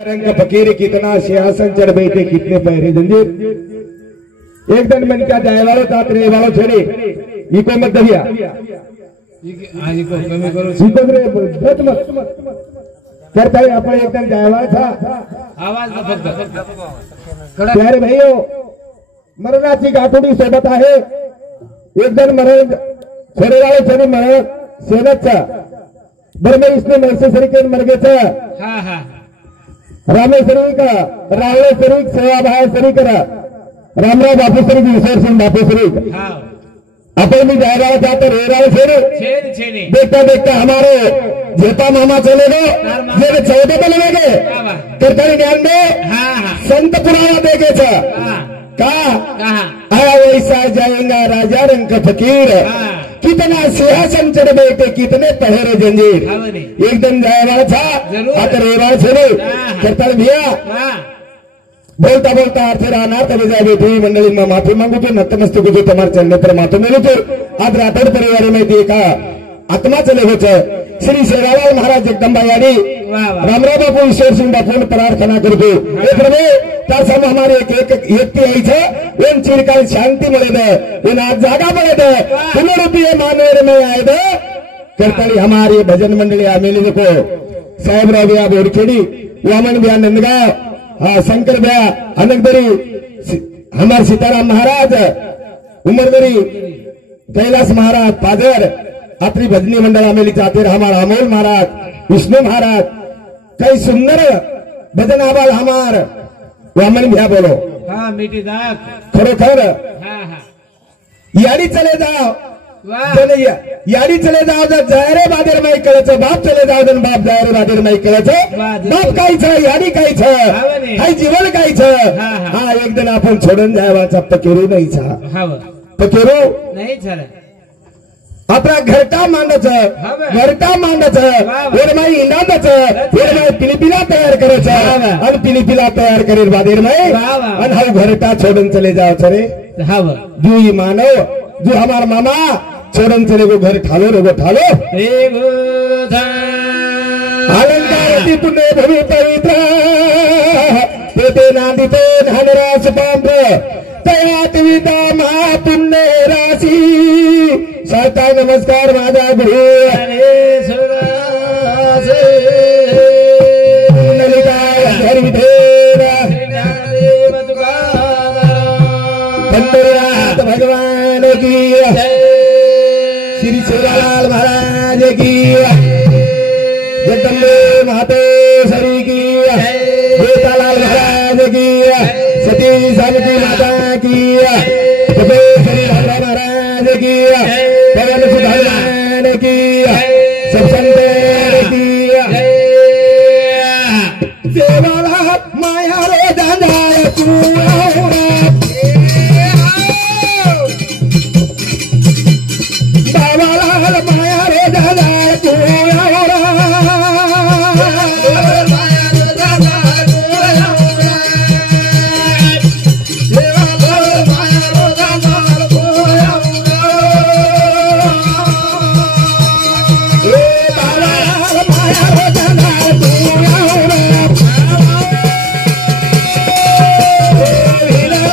रंग फकीर कितना सिंहासन चढ़ बैठे कितने पैरे जंजीर एक दिन मन क्या जाए वालों तात रे वालों छेड़े इको मत दबिया इको कमी करो इको रे बहुत मत करता है अपन एक दिन जाए वाला था आवाज न फक्त प्यारे भाइयों मरणाची गाठोडी सोबत आहे एक दिन मरण छेड़े वाले छेड़ी मरण सेनचा बरं मी इसने नैसर्गिक के मरगेचा हां हां रामेश्वरी का रावलेश्वरी सेवा भाईश्वरी करा रामराव बापूश्री ईश्वर सिंह बापूश्री हां अपन भी जाएगा चाहते रेराव छेड़ छेड़ देखता देखता हमारे जेपा मामा चले गए मेरे 14 बने गए कीर्तन ज्ञान में हां हां संत पुराना देखे था कहा आया वैसा जाएगा राजा रंग फकीर कितना सिंहासन चढ़ बैठे कितने पहरे जंजीर एक दिन जाए वाला था आता रेवाड़ छेड़े कीर्तन भैया बोलता बोलता अर्थ राहणार तरी जाय बेटी मंडळी में माफी मांगू तो नतमस्तक होतो तुम्हारे चरण पर माथो मेलो तो आज राठोड परिवार में देखा आत्मा चले होते श्री शेरालाल महाराज जगदंबा यानी रामराव बापू ईश्वर सिंह बापू प्रार्थना करतो हे प्रभू त्यासम हमारे एक व्यक्ती आई छे एन चिरकाल शांति मळे दे एन आज जागा मळे दे पुनरुपी मानवेर में आए दे करतली हमारी भजन मंडली आमेली देखो साहेबराव बिया बोरखेड़ी वामन बिया नंदगांव शंकर बिया अनकदरी हमारे सीताराम महाराज उमरदरी कैलाश महाराज पादर अपनी भजनी मंडल आमेली जाते हमारा अमोल महाराज विष्णु महाराज कई सुंदर भजन आवाल हमार वामन भैया बोलो हां मीठी दाग खरोखर हां हां यारी चले जाओ चले यारी चले जाओ जायरे बादेर माई कळचं बाप चले जाओ जन बाप जायरे बादेर माई कळचं बाप काही छ यारी काही छ हाय जीवन काही छ हा एक दिन आपण छोडून जायवाचा पकेरू नाही छ हां पकेरू नाही छले अपना घरटा मांडच वेरमाई इंडाच वेरमाई पिलिपिला तयार करायचं आणि पिलिपिला तयार करेल बादेर माई आणि हा घरटा छोडून चले जाओ छरे हां जो ही मानव जो हमारा मामा छोड़न चले वो घर ठालो रे वो ठालो अलंकार पुण्य भवी पवित्र ते नांदिते धनराज पांप्र तयात विदा महापुण्य राशी साता नमस्कार माझा गुरु पंडरीनाथ भगवान की श्री शेरालाल महाराज की जगदम्बे मातेश्वरी की बेतालाल महाराज की सती सावित्री माता की श्री राधा महाराज की पवन सुधान की सब संत की देवाला माया रे दांडाय तू Vida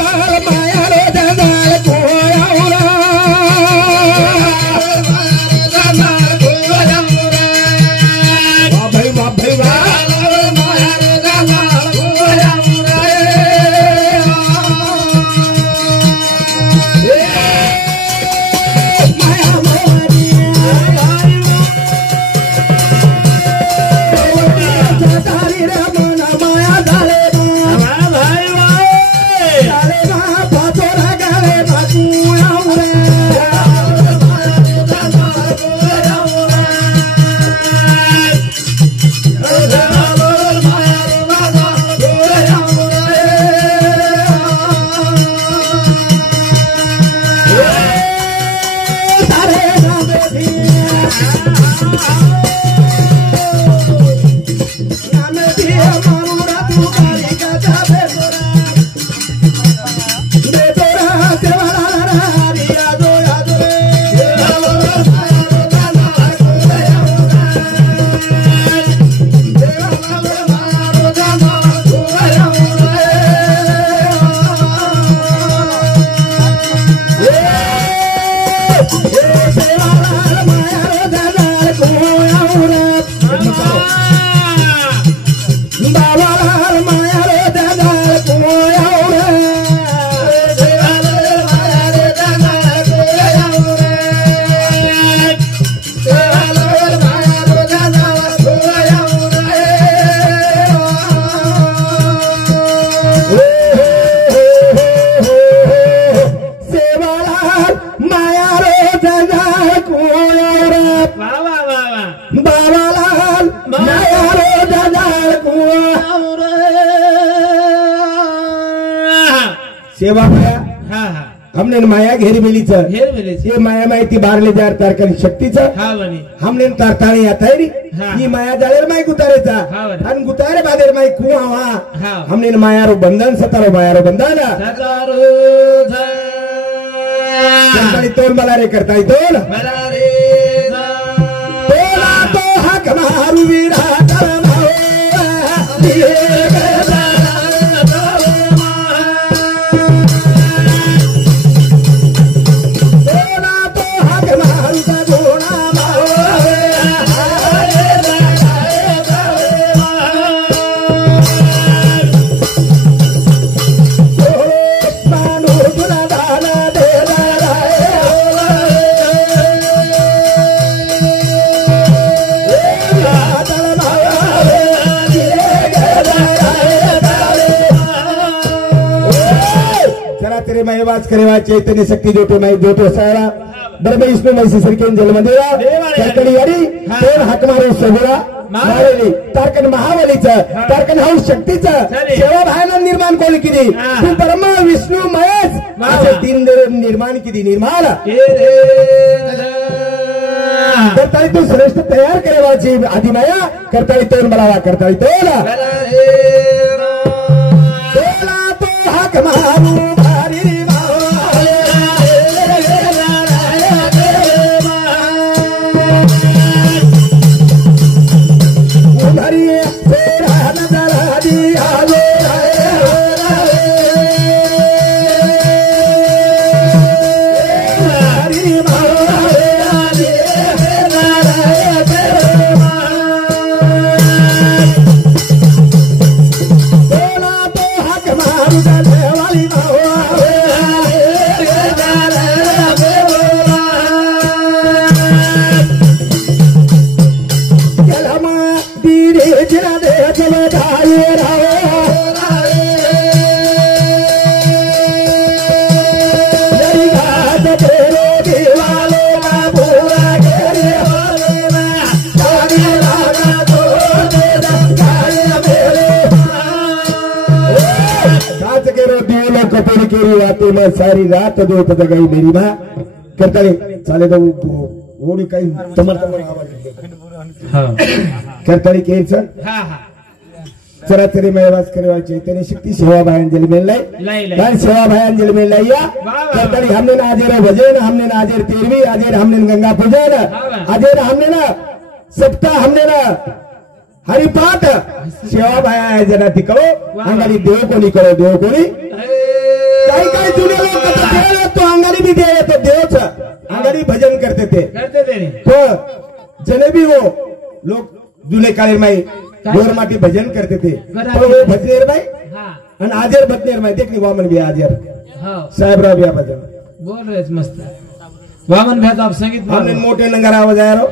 बाबालाल माया रे दादा कोया सेवा माया हा हा हमने माया घेर मिलीचं हेर मिलेच ये माया माहिती बारले जार तारकरी शक्तीचं हा बनी हमने तारताळे येता रे हा. ही माया जाळेर माई गुतारेचा हा बरं. आणि गुतारे बादेर माई कुवा हा. हमने मायारो बंधन सतारो मायारो बंधन सतारो करताळी तोल मला रे करताळी तोल मला रे तोला तो हक मारू विराट वाच करेवा चैतन्य शक्ती जोटो माई जोटो सारा दरबे विष्णू मैसी सरकेन जल मंदिरा सरकडी यारी तेल हाक मारे सबुरा मारेली तारकन महाबलीचं तारकन हाऊस शक्तीचं सेवा भायनं निर्माण कोणी किती तू परमा विष्णू महेश असे तीन निर्माण किती निर्माण करताळी तू श्रेष्ठ तयार करेवाची आधी माया करताळी तोल मलावा करताळी तोला तो हाक मारू में सारी रात दो पता गई मेरी माँ करता चाले तो ओडी काही तमर आवाज करता केन चरा तेरे मैं आवाज करेवा चैतन्य शक्ती सेवा भायांजलि में लाई सेवा भायांजलि में लाइया करता हमने ना आजेर भजन हमने ना आजेर तेरवी आजेर हमने गंगा पूजन आजेर हमने ना सप्ताह हमने ना हरिपाठ सेवा भाया जना तिकड़ो अंगारी देव को निकलो देव कोणी काही काही जुने लोक तो अंगारी भी दे तो देवच अंगारी भजन करते थे तो जने भी वो लोग जुने काळे माई गोर माटी भजन करते थे तो वो भजनेर माई आणि आजेर भजनेर माई देखनी वामन भी आजेर साहेबराव भी भजन बोल रहे मस्त वामन भैया तो आप संगीत हमने मोटे नंगर आवाज आया रो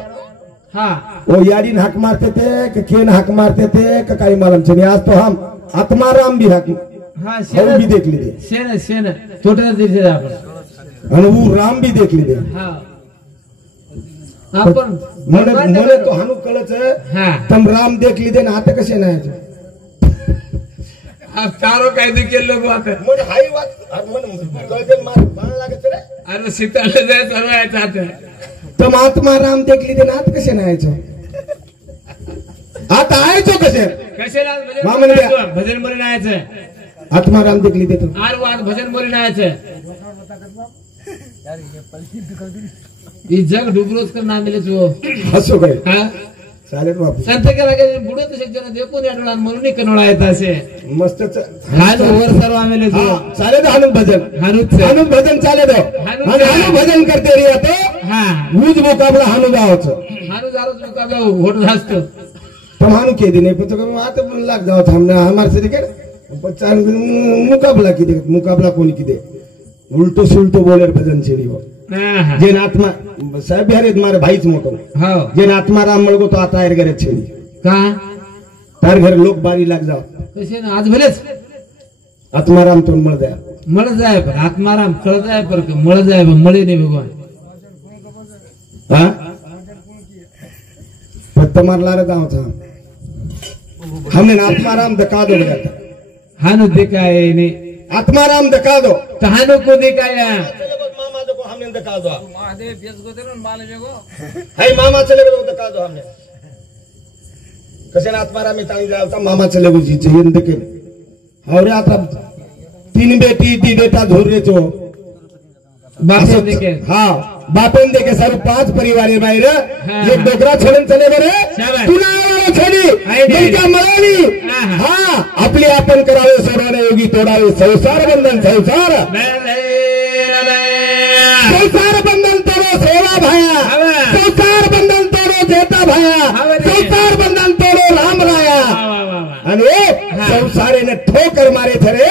वो यारी हक मारते थे कि खेन हक मारते थे कि काही मालूम चली आज तो हम आत्माराम भी हक वो भी देख लीजिए सेन सेन छोटे दिल आपण आणि वो राम भी देख लीजिए आपण મને તો હાનું કળે છે તમ રામ દેખ લીધે ને હાથે કશે ના છે આ તારો કાયદો કેલો વાત મને હાઈ વાત મને કળે માર બાણ લાગે છે રે અરે સીતાલે જાય સરવાય સાથે તમ આત્મા રામ દેખ લીધે ને હાથ કશે ના છે आता आहे तो कसे भजन बोली नाही आत्माराम देख लीधे तो आर वाद भजन बोली नाही जग डुबरोज कर नाम मिले तो हसो गए चालेल बापू संत केला की बुडत जण देखून याडला म्हणून कनोळा येत असे मस्त हान वर सर्व आमेले तो चाले तो हनु भजन चाले तो हनु भजन करते रे तो हां ऊज मुकाबला हनु जावच हनु जारोच मुकाबला होत असतो तमानु के दिन तो आते लग जाओ हमने हमारे से देखे मुकाबला कोणी की दे उलटो सुलटो बोले भजन छेड़ी वो जेन आत्मा साहेब बिहारी तुम्हारे भाई मोटो जेन आत्माराम मळगो तो आता घरे छेड़ी का तार घर लोक बारी लाग जाओ कसे ना आज भलेच आत्माराम तो मळ जाय पण आत्माराम कळ जाय पर मळ जाय मळे नाही भगवान हा पत्ता मारला रे गाँव था हमने आत्माराम दिखा दो था हानु दिखाए ने आत्माराम दिखा दो कहानो को दिखाया मामा देखो हमने दिखा दो महादेव बेस को तेरे माले जगो हाय मामा चले गए दिखा दो हमने कसे आत्माराम में तांग जाता मामा चले गए जी ये देखे और आता 3 बेटी 2 बेटा धोर रे तो बाप देखे हाँ बापेन देखे सर 5 परिवार बाहेर एक डोकरा छोडून चले बरे तुला छडी मुलगा मळाली हा आपली आपण करावे सोडवणे योगी तोडावे संसार बंधन संसार बंधन तोडो सेवा भाया संसार बंधन तोडो जेता भाया संसार बंधन तोडो राम राया आणि संसारे ने ठोकर मारे थरे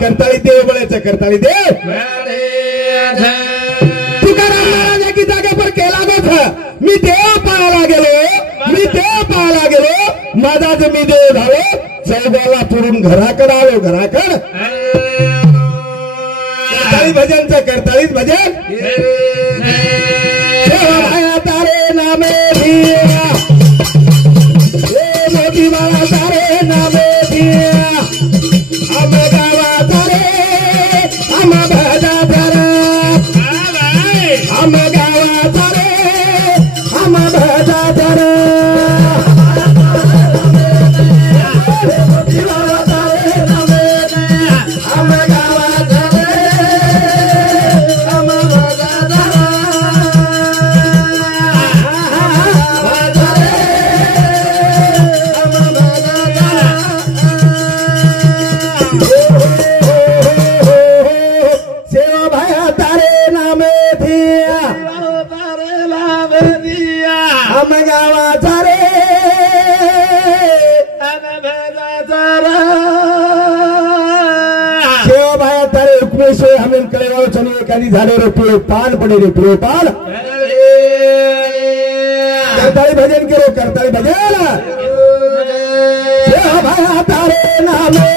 करताळी देव बळेच करताळी देव तुकाराम महाराजाची जागे पर केला था मी देव पाहायला गेलो माझा जो मी देव झालो चौदाला पुरून घराकडे आलो घराकड करताळी भजनचं करताळीच भजन भाया तारे नामे दिया मोदी बाळा तारे नामे दिया हम गावा तारे हम भजा तारा हम गावा तारे हम भजा तारा हमें कलेवालो चलिए एखादी झाले रे पिळे पान पडे रे पिळे पान करताळी भजन केलो करताळी भजन भाया तारे नामे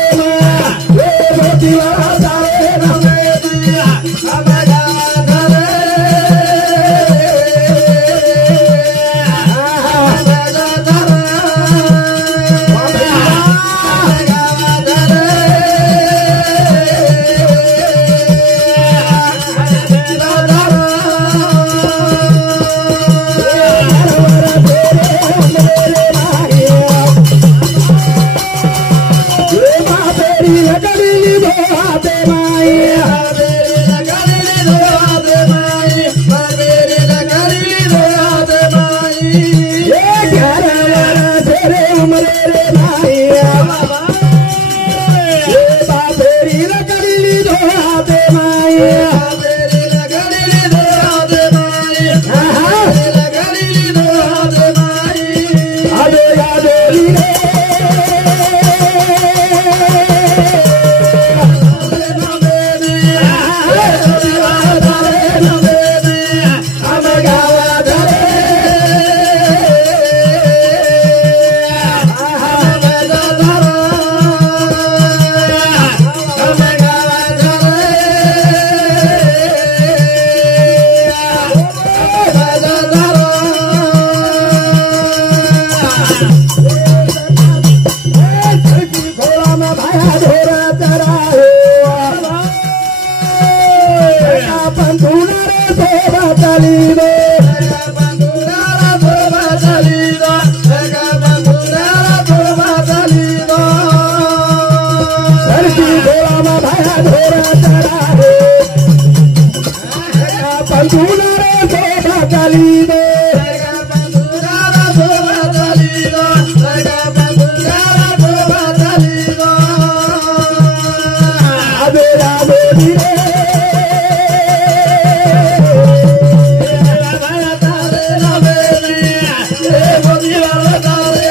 तारे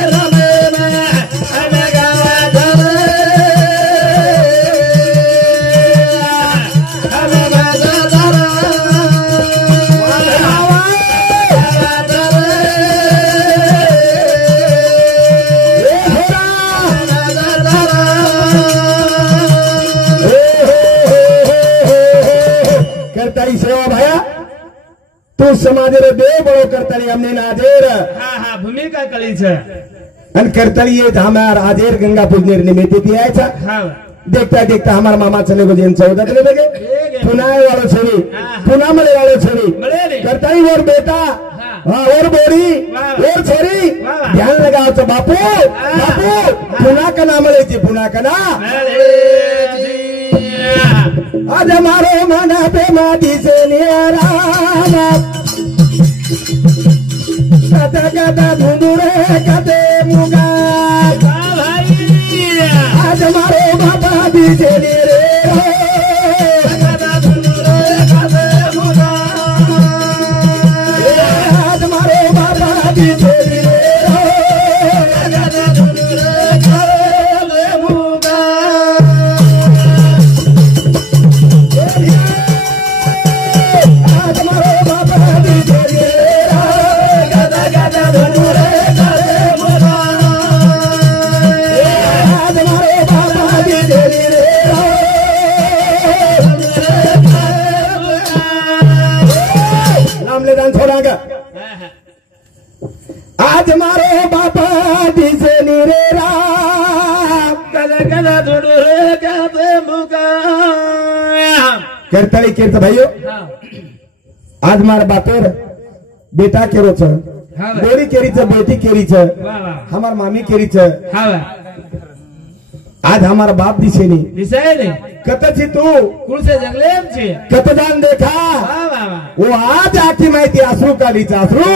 नामे बेटाई सेवा भाया तू समाज रे देव बड़ो करतली हमने नाजेर हा भूमिका कळी छ आणि करतली ये हमार आजेर गंगा पूजनेर निमित्त यायचा हा देखता देखता हमार मामा चले गो जन 14 चले लगे पुनाए वालो छवी पुना मले वालो छवी करतली और बेटा हाँ और बोरी और छोरी ध्यान लगाओ तो बापू बापू पुना का नाम ले पुना का नाम आज हमारे मना पे माटी से निराला कदा कदा धुंधुरे कदे मुगा आज हमारे बाबा भी से निरे आज हमारे बाबा भी से निरे आज मारो बापा दिसे निरेरा कदा कदा धुडुरे काते मुका करतली कीर्त भाइयों आज मार बापेर बेटा केरो छ बोरी केरी छ बेटी केरी छ हमार मामी केरी छ आज हमारा बाप दिसे नहीं कत छी तू कुळसे जंगलेम छी कत जान देखा वो आज आखी माहिती आसरू का लीचा आसरू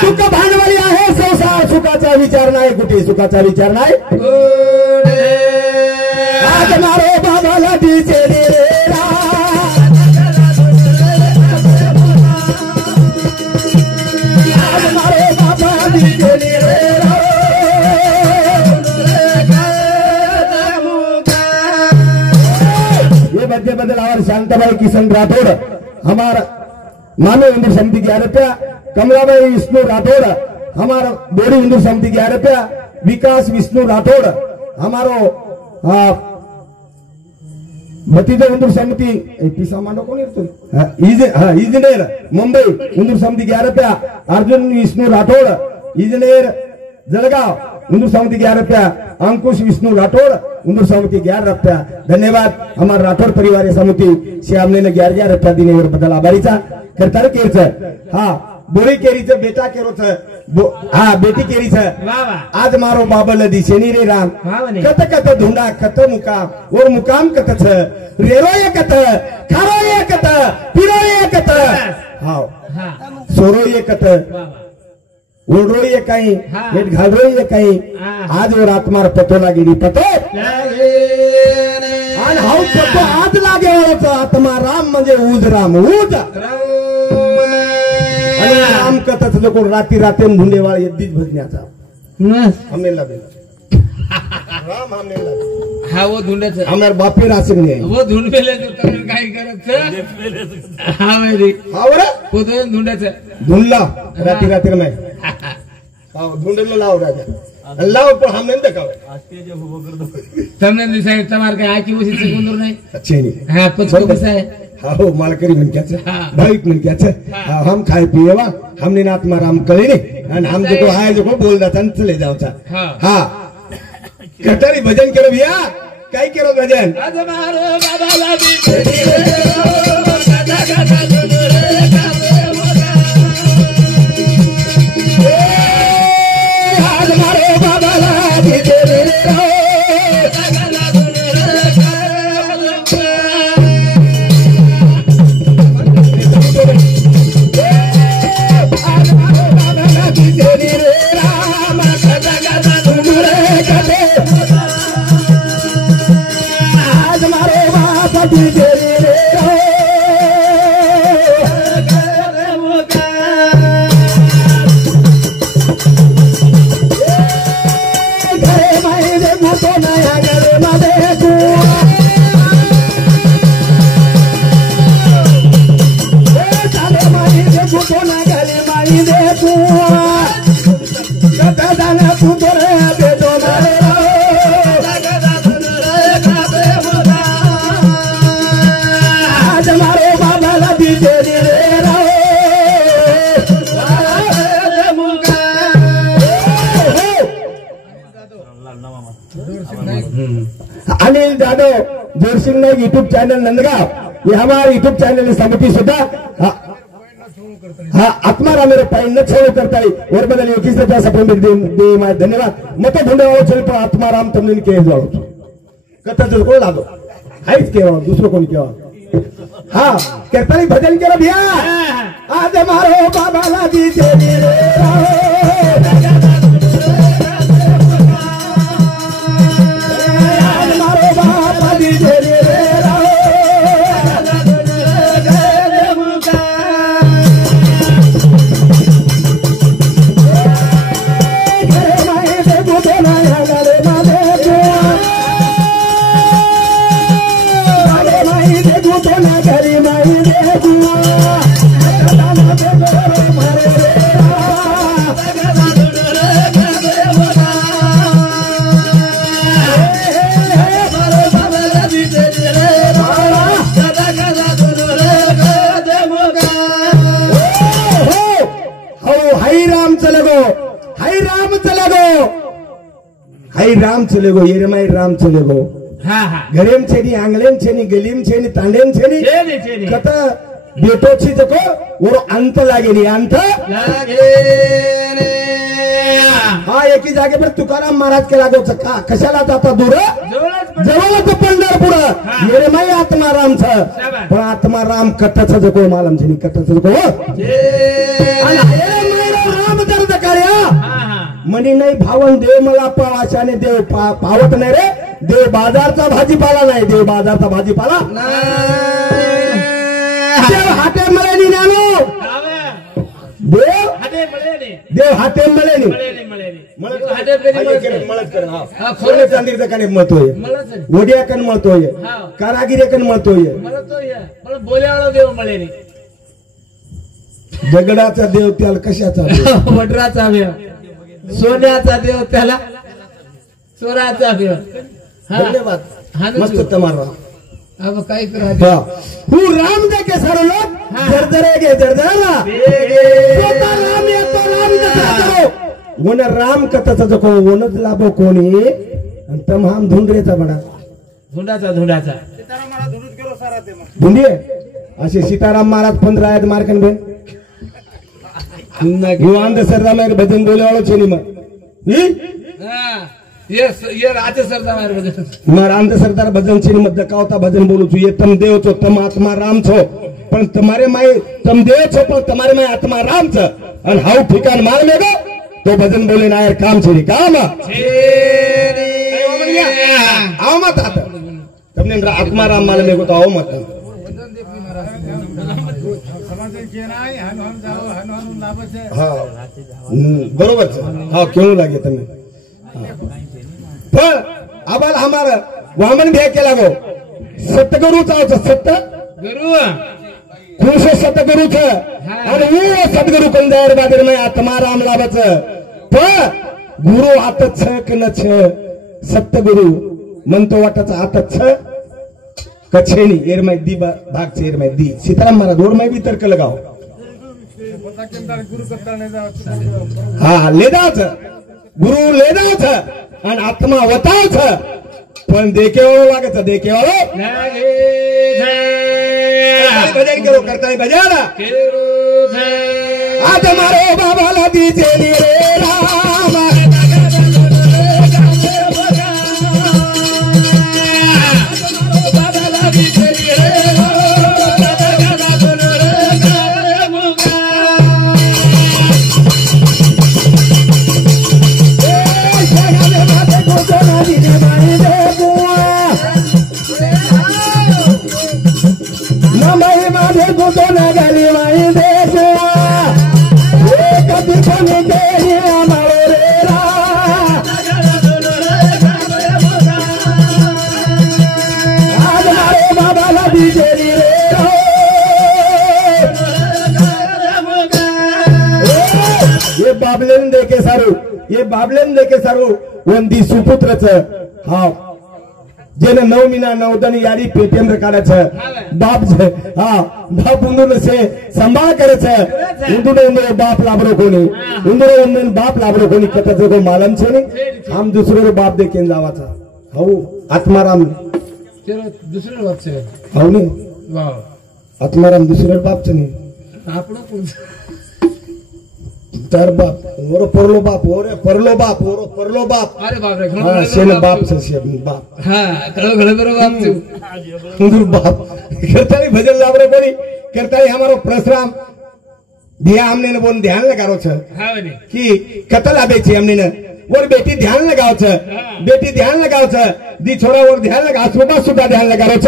सुख भांडवली आहे संसार सुखाचा विचार नाही कुठे सुखाचा विचार नाही आज मारो बाबाला दिसे रे आज मारो बाबा दिसे रे मध्य बदल और शांताबाई किशन राठौड़ हमारा मानव हिंदू समिति 11 रुपया कमलाबाई विष्णु राठौड़ हमारा बोरी हिंदू समिति 11 रुपया विकास विष्णु राठौड़ हमारो भतीजा हिंदू समिति पिसा मांडो कोण इंजिनियर मुंबई हिंदू समिति 11 रुपया अर्जुन विष्णु राठौड़ इंजिनियर जलगांव हिंदू समिति 11 रुपया अंकुश विष्णु राठौड़ हिंदू समिति 11 रुपया धन्यवाद हमारा राठौड़ परिवार समिति से हमने 11 रुपया दिने और बदल आभारीचा करतार केरच हाँ बोरी केरीच बेटा केरोच हाँ बेटी केरीच आज मारो बाबल दिशेनी रे राम कत कत धुंडा कत मुकाम और मुकाम कत छ रेरो ये कत खारो ये कत पिरो ये कत हाँ सोरो ये कत ओढरो ये काही हेट घालरो ये काही आज और आत्मार पतो लागेली पतो आणि हाऊ पतो आज लागे वाला आत्मा राम म्हणजे उज राम उज आणि राम कथाच जो कोण राती रातेन धुंडेवाळ यद्दीच भजण्याचा हमने लागेल राम हमने लागेल हा वो धुंड्याचं हमार बापे रासिक नाही वो धुंडलेले तर काय करत हा मेरी हा बरं पोतन धुंड्याचं धुंडला राती रात्री नाही हाँ ढूंढने लाओ राजा लाओ पर हमने देखा तमने दिसाय तमार काय आकी उसी से गुंदर नाही अच्छे नहीं हां पचको दिसाय हाँ हो मालकरी मन क्या चे भाई मन क्या चे हम खाए पिए वा हमने नाथ माराम करे नहीं हम जो आए जो बोल रहा था चले जाओ चा हाँ कटारी भजन करो भैया काय करो भजन आज मारो बाबा लादी अनिल जाधव जोरसिंग नाईक यूट्यूब चॅनल नंदगाव ये हमारे यूट्यूब चॅनल समिति सुद्धा हाँ आत्माराम मेरे पैन न छोड़ करता है और बदल योगी से पैसा पेमेंट दे मैं धन्यवाद मत ढूंढे वालों चल पर आत्माराम तुमने के जाओ कथा चल को ला दो है के दूसरों को क्या हाँ कहता नहीं भजन के भैया आज मारो बाबा लागी तेरी मारो बाबा दी तेरी राम चलेगो ये माई राम चलेगो घरेम छेनी आंगलेम छेनी गलीम छेनी तांडेम छेनी कथा बेटोची जको वो अंत लागेली अंत हा एकी जागे पर तुकाराम महाराज के लागो का कशाला जाता दूर जवळच पंढरपूर ये माई आत्माराम छ पण आत्माराम कथाचा जको मालम छेनी कथाचा जको राम दर्द कार्या म्हणी नाही भावन देव मला पावाशाने देव पावत नाही रे देव बाजारचा भाजीपाला नाही देव बाजारचा भाजीपाला देव हाते मळे ज्ञानो देव हाते मळे सोने चांदीचं काने मळतोय वडियाकन मळतोय कारागिरीकन मळतोय बोल्यावाळा देव मळे दगडाचा देव त्याला कशाचा वडराचा देव सोन्याचा देव त्याला चोराचा देव धन्यवाद मस्त तुम्हारा अब काय करा हू राम दे के सारे लोग जर्जरेगे जर्जरा स्वतः राम येतो राम कथा वन राम कथाचा जको वनच लाभो कोणी आणि तम हम धुंडरेचा बडा धुंडाचा सीताराम महाराज धुंडूत गेलो सारा ते मग धुंडी असे सीताराम महाराज 15 आहेत मार्कन बे अंध सरदार भजन बोले वालों छेनी ये राजे सरदार भजन मार अंध सरदार भजन छेनी मत दकावता भजन बोलू छू ये तम देव छो तम आत्मा राम छो पण तुम्हारे माय तम देव छो पण तुम्हारे माय आत्मा राम छ आणि हाउ ठिकाण मार मेगो तो भजन बोले नायर काम छेनी काम आओ मत आता तुमने आत्मा राम माल मेगो तो आओ मत बरोबर हाँ क्यों लागे तुम्हें पण आबाल हमारा वामन भैया के लागो सतगुरु चाहो सत्य गुरु खुश सतगुरु छ आणि वो सतगुरु कोण जायर बादर में आत्मा राम लाभच पण गुरु आत छ क न छ सतगुरु म्हणतो वाटच आत छ कछेनी एरमाई दी भाग से एरमाई दी सीताराम महाराज और मैं भी तर्क लगाओ हाँ ले जाओ गुरु ले जाओ आणि आत्मा वताओ पण देखे वालों लागत देखे वालों भजन करो करता है भजन आज मारो बाबा ला दीजे रे राम ये बाबलेन देखे सारू वंदी सुपुत्रच हा જેને 9 મહિના 9 દન યારી પેટીએમ રખાડે છે બાપ છે હા બાપ ઉંદરને છે સંભાળ કરે છે ઉંદરને બાપ લાભરો કોની ઉંદરને બાપ લાભરો કોની કથા જો માલમ છે ને આમ દુસરો બાપ દેખીને જાવા છે હવ આત્મારામ તેરો દુસરો વાત છે હવ ને વાહ આત્મારામ દુસરો બાપ છે ને આપણો કોણ તાર બાપ ઓરો પરલો બાપ ઓરે પરલો બાપ ઓરો પરલો બાપ અરે બાપ રે હા શેનો બાપ છે શેનો બાપ હા ઘણો બરો બાપ છું સુંદર બાપ કરતાली भजन लावरे कोणी करताली हमारो परशुराम दिया हमने ने बोन ध्यान लगारो छ હા ને कि कतल आबे छी हमने ने और बेटी ध्यान लगाओ छ बेटी ध्यान लगाओ छ दी छोड़ा और ध्यान लगा सुबह सुबह ध्यान लगारो छ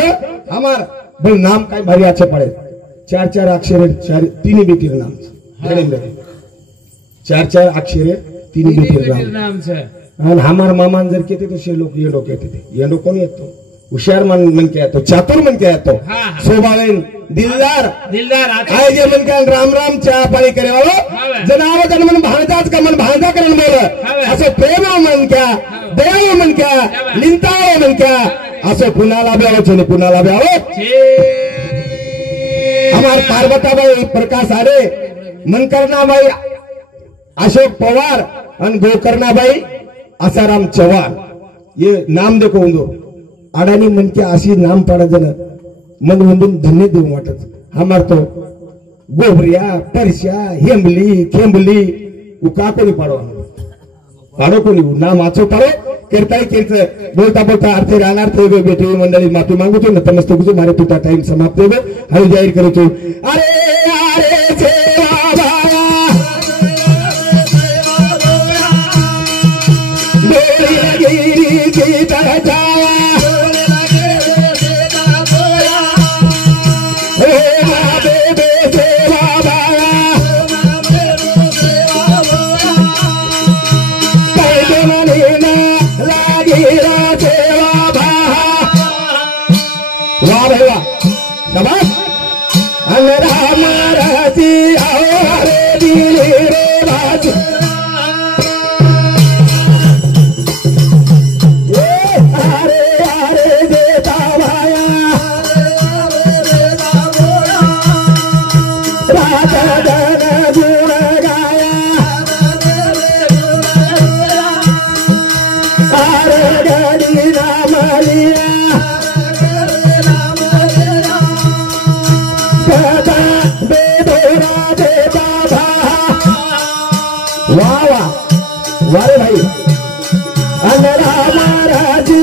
हमार बोल नाम काय भारी अच्छे पड़े 4 अक्षर 3 बेटी नाम છે चार अक्षरे 3 बेटी નામ છે आणि हमार मामा जर कहते तो शे लोक ये लोक कहते थे ये लोक कोण येतो हुशार मन कहतो चातुर मन कहतो शोभावेन दिलदार आय जे मन कहन राम राम चहा पाणी करे वालो जनावर जन मन भांजाच का मन भांजा करण बोल असं प्रेम मन क्या देव मन क्या लिंताव मन क्या असं पुनाला ब्याव छे पुनाला ब्याव हमार पार्वताबाई प्रकाश आरे मनकरणाबाई अशोक पवार और गोकर्णाबाई आसाराम चव्हाण ये नाम देखो उंदो अडानी मन के अशी नाम पड़ा जन मन वंदून धन्य देऊ वाटत हमार तो गोबरिया परश्या हेमली खेमली उका कोणी पाडो कोणी नाम आचो पाडो करताय केरच बोलता बोलता अर्थे राहणार थे बेटी मंडळी माफी मागू तो नतमस्तक गुजो मारे पिता टाइम समाप्त हो हरि जाहीर करू तो अरे अरे सेवा की तरह जावा बेबे सेवा बाया कैसे मनीना लागी रा सेवा बाहा वाह भाई वाह शाबाश अंगरा मारती आओ रे दिली रे बाजू वाह भाई अंगरा महाराजी